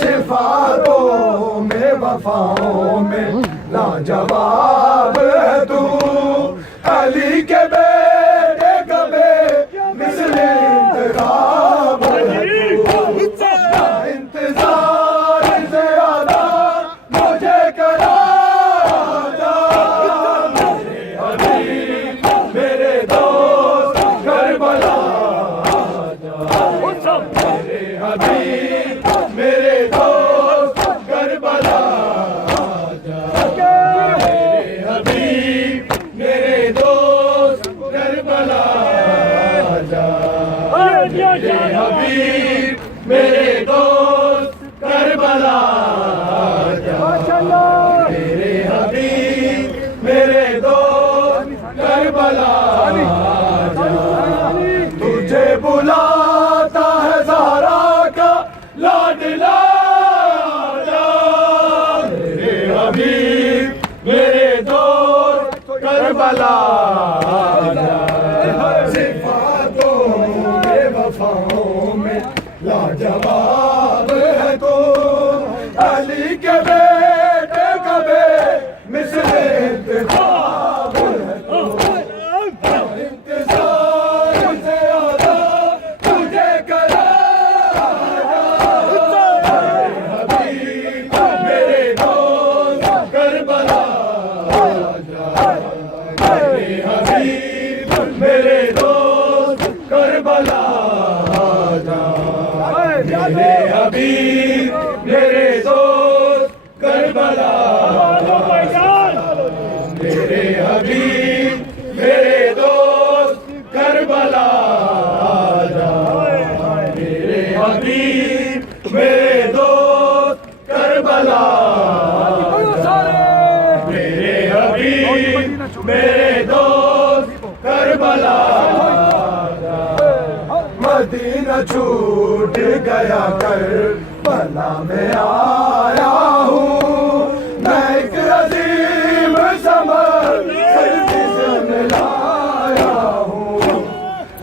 सिफातों में वफाओं में लाजवाब है तू, अली के बेटे कबे मिसले इंतखाब है तू। इंतजार से ज्यादा मुझे करा मेरे दोस्त करबला, मेरे हबीब मेरे दोस्त करबला, मेरे हबीब मेरे दोस्त करबला, मेरे हबीब मेरे दोस्त करबला, मेरे हबीब मेरे दोस्त करबला। तुझे बुलाता है ज़हरा का लाडला, मेरे हबीब मेरे दोस्त करबला। सिफातों में वफाओं में लाजवाब है तो, अली के बेटे कबे मिसले इंतखाब है तो। इंतजार से ज्यादा तुझे करा मेरे दोस्त करबला, मेरे हबीब मेरे दोस्त करबला, मेरे हबीब मेरे दोस्त करबला, मेरे हबीब मेरे दोस्त करबला, मेरे हबीब मेरे दोस्त करबला, मेरे हबीब मेरे दोस्त करबला। मदीना छूट गया करबला में आया हूँ, मैं एक अजीम समर सर्दी से मिलाया हूँ।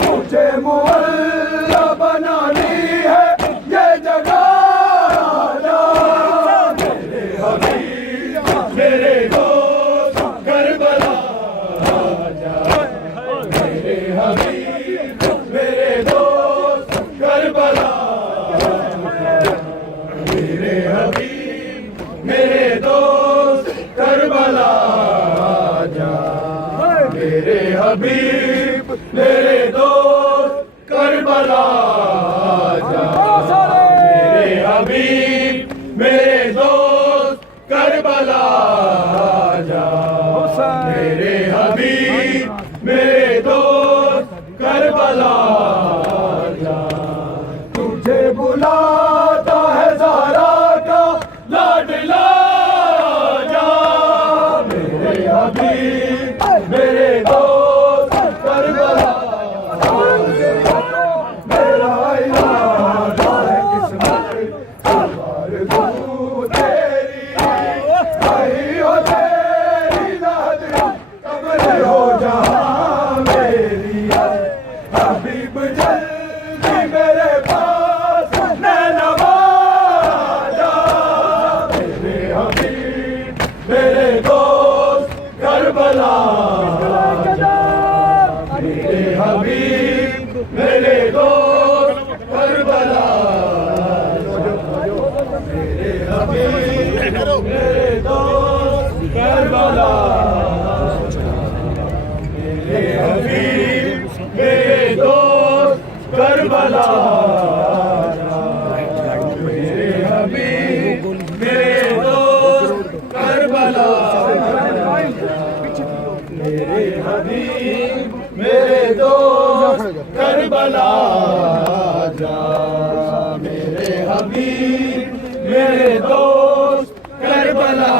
मुझे मुअल्ला बनानी है ये जगह, मेरे हबीब मेरे दोस्त करबला, मेरे हबीब मेरे दोस्त करबला, मेरे मेरे दोस्त करबला जा मेरे हबीब मेरे दोस्त करबला जा मेरे हबीब मेरे दोस्त करबला जा तुझे बुलाता है ज़हरा का लाडला जा मेरे हबीब मेरे दोस्त करबला मेरा इरादा है किस्मत सवार दूँ तेरी कहीं हो तेरी याद कब्र हो जहाँ मेरी हबीब जल्दी मेरे पास नवाजा मेरे हबीब मेरे दोस्त करबला मेरे हबीब मेरे दोस्त करबला मेरे हबीब मेरे दोस्त करबला मेरे हबीब मेरे दोस्त करबला मेरे हबीब मेरे दोस्त करबला मेरे हबीब मेरे दोस्त करबला जा मेरे हबीब मेरे दोस्त करबला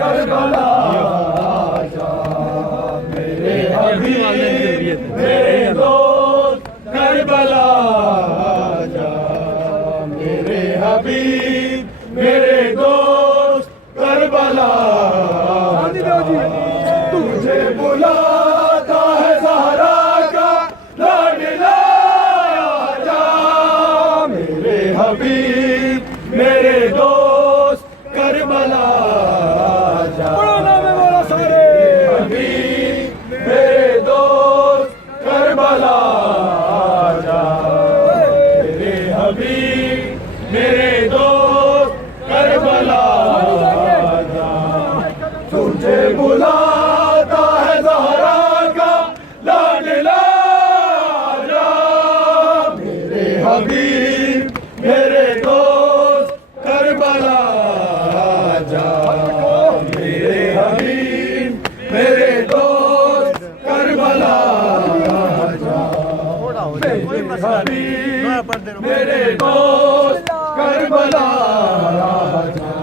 करबला जा मेरे हबीब मेरे दोस्त करबला जा मेरे हबीब मेरे दोस्त करबला तुझे बुलाता है ज़हरा का लाडला जा मेरे हबीब मेरे दोस्त करबला जा मेरे हबीब मेरे दोस्त करबला जा मेरे हबीब मेरे दोस्त करबला जा तुझे बुलाता है ज़हरा का लाडला जा मेरे हबीब मेरे दोस्त करबला जा मेरे हबीब मेरे दोस्त करबला जा मेरे हबीब मेरे दोस्त करबला जा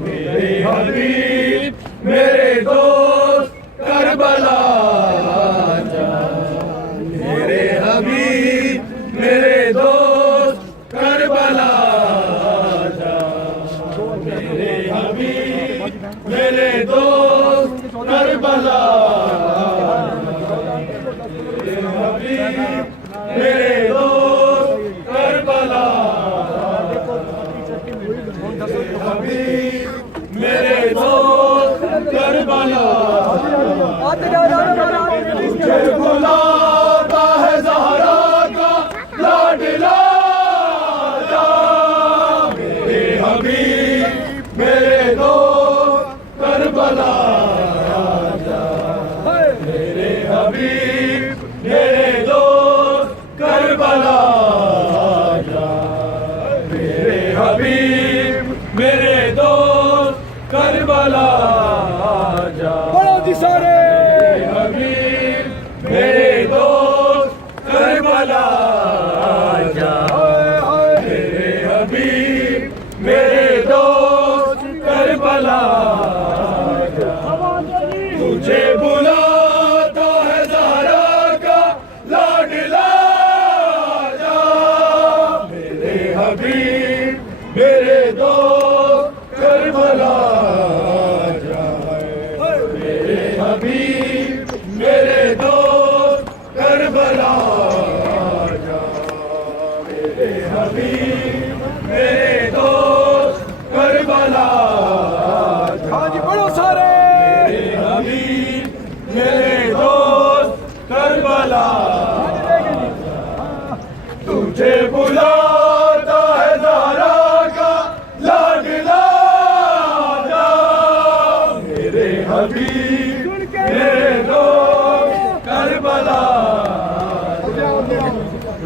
मेरे हबीब मेरे दोस्त करबला जा मेरे हबीब मेरे दोस्त करबला जा मेरे हबीब मेरे दोस्त करबला मेरे हबीब मेरे दोस्त करबला मेरे हबीब मेरे दोस्त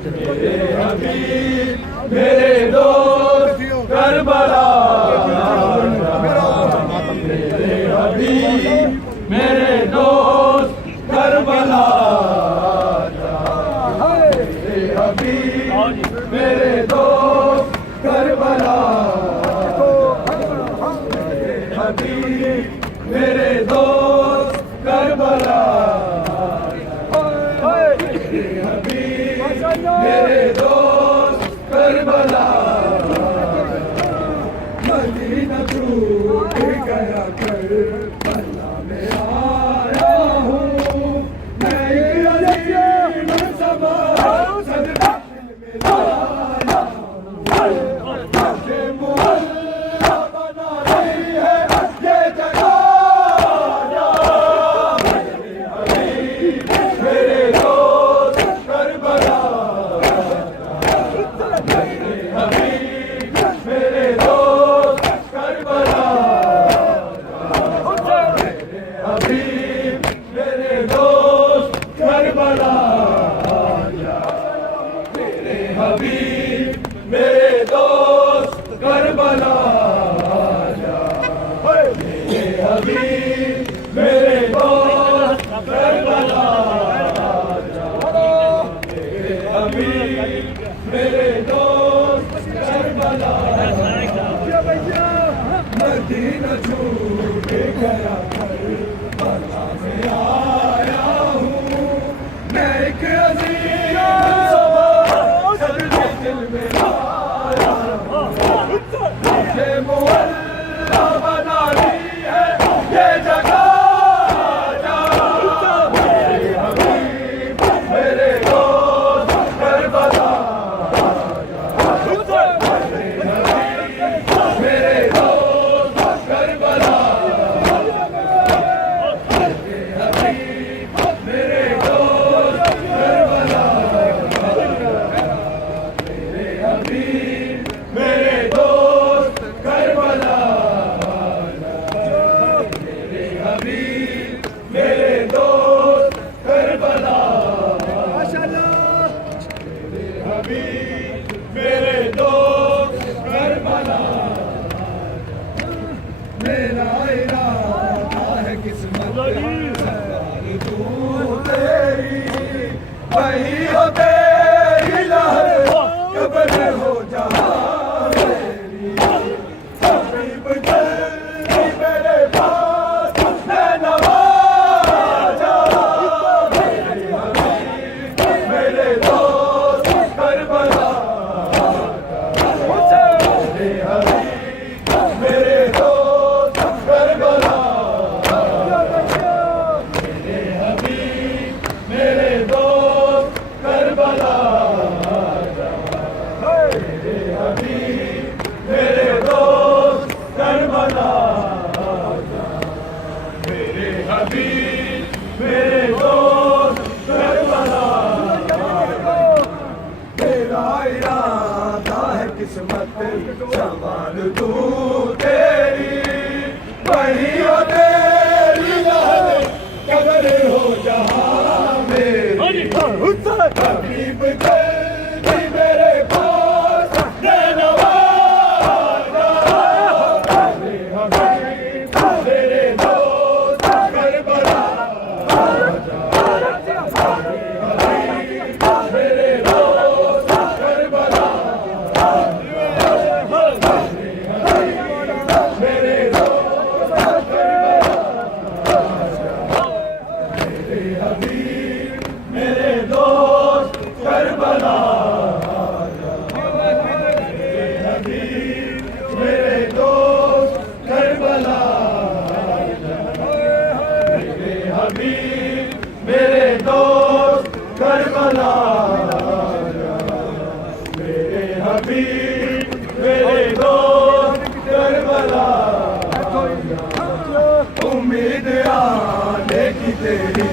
मेरे हबीब मेरे दोस्त करबला मेरे हबीब मेरे दोस्त करबला मेरे हबीब मेरे दोस्त करबला मेरे हबीब मेरे दोस्त करबला मेरे दोस्त करबला मदीना छूट गया करबला में आया हूँ मैं एक अजीब सबा सदका में लाया मुझे मुअल्ला बना रही है ये जगह मेरे दोस्त करबला मेरे दोस्त करबला हबीब मेरे दोस्त करबला मेरे हबीब मेरे दोस्त करबला मेरे हबीब मेरे दोस्त करबला मेरे हबीब मेरे दोस्त करबला मदीना छूट गया करबला में आया हूँ मैं एक अजीब सबा सदके दिल में लाया मुझे मुअल्ला बना ली है ये जगह मेरे हबीब मेरे दोस्त करबला मेरे दोस्त करबला मेरे दोस्त करबला मेरे हबीब मेरे दोस्त करबला मेरे हबीब मेरे दोस्त करबला मेरे हबीब मेरे दोस्त करबला मेरा इरादा है किस्मत सवार तू तेरी वही हो तेरी लहर कब्र हो जहां मेरी हबीब जल्दी मेरे पास है नवाजा मेरे हबीब मेरे दोस्त करबला मेरे हबीब मेरे दोस्त करबला मेरे हबीब मेरे दोस्त करबला मेरे हबीब मेरे दोस्त करबला मेरे हबीब मेरे दोस्त करबला मेरा इरादा है किस्मत सवार तू तेरी वही हो तेरी लहर कब्र हो जहां मेरी हबीब जल्दी मेरे पास है नवाजा मेरे हबीब मेरे दोस्त करबला मेरे दोस्त करबला मेरे दोस्त करबला मेरे दोस्त करबला मेरे हबीब मेरे दोस्त करबला मेरे हबीब मेरे दोस्त करबला उम्मीद आने की तेरी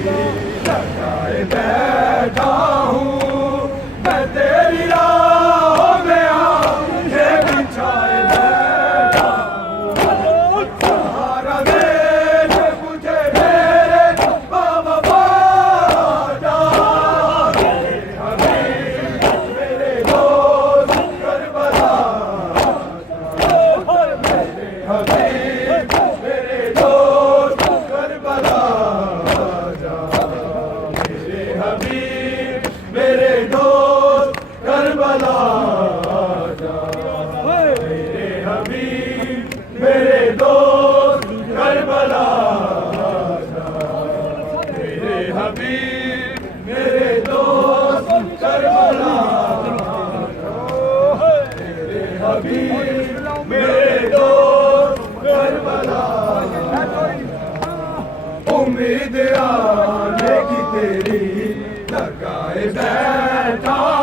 लगाए बैठा हूँ मैं तेरी राह में आंखें बिछाए बैठा हूँ सहारा दे मुझे मेरे बाबा बाजा मेरे करबला आजा मेरे हबीब मेरे दोस्त करबला आजा मेरे हबीब मेरे दोस्त करबला मेरे हबीब मेरे दोस्त करबला उम्मीद आने की तेरी लगाए बैठा